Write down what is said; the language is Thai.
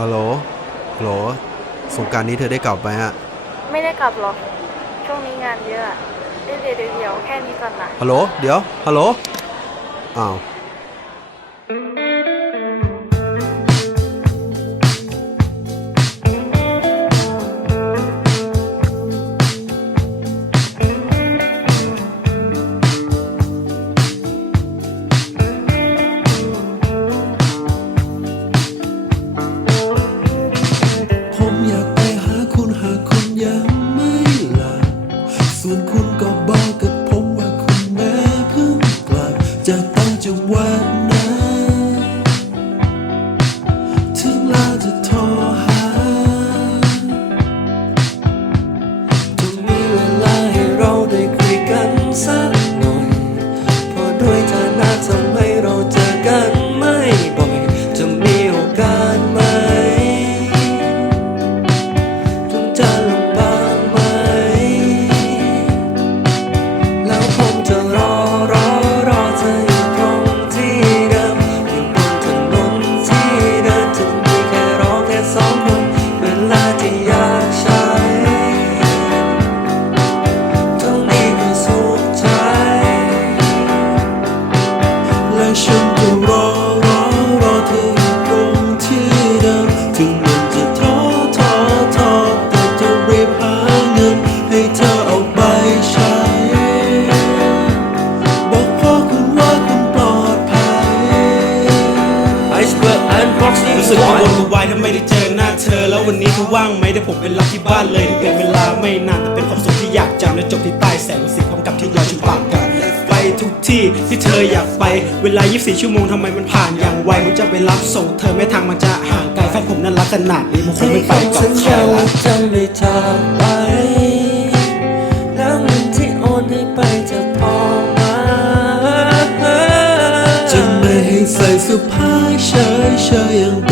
ฮัลโหลฮัลโหลสงกรารนี้เธอได้กลับไหมอะไม่ได้กลับหรอก ช่วงนี้งานเยอะอะเดี๋ยวเดี๋ยวเดี๋ยวแค่นี้ก่อนนะ ฮัลโหล เดี๋ยว ฮัลโหล อ้าว ส่วนคุณก็ สึกกังวลกังวายถ้าไม่ได้เจอหน้าเธอ แล้ววันนี้เธอว่างไหมเดี๋ยวผมไปรับที่บ้านเลยถึงเป็นเวลาไม่นานแต่เป็นความสุขที่อยากจำและจบที่ใต้แสงสีพร้อมกับที่ยอดชุมปากกันไปทุกที่ที่เธออยากไปเวลา 24 ชั่วโมงทำไมมันผ่านอย่างไวผมจะไปรับส่งเธอไม่ทางมันจะห่างไกลแฟนผมนั้นรักขนาดนี้มันคงไม่ไปกับสัญใครญาละว่าจะไม่จากไป แล้วเงินที่โอนให้ไปจะพอไหมจะไม่ให้ใส่เสื้อผ้าเฉยเฉยๆอย่างต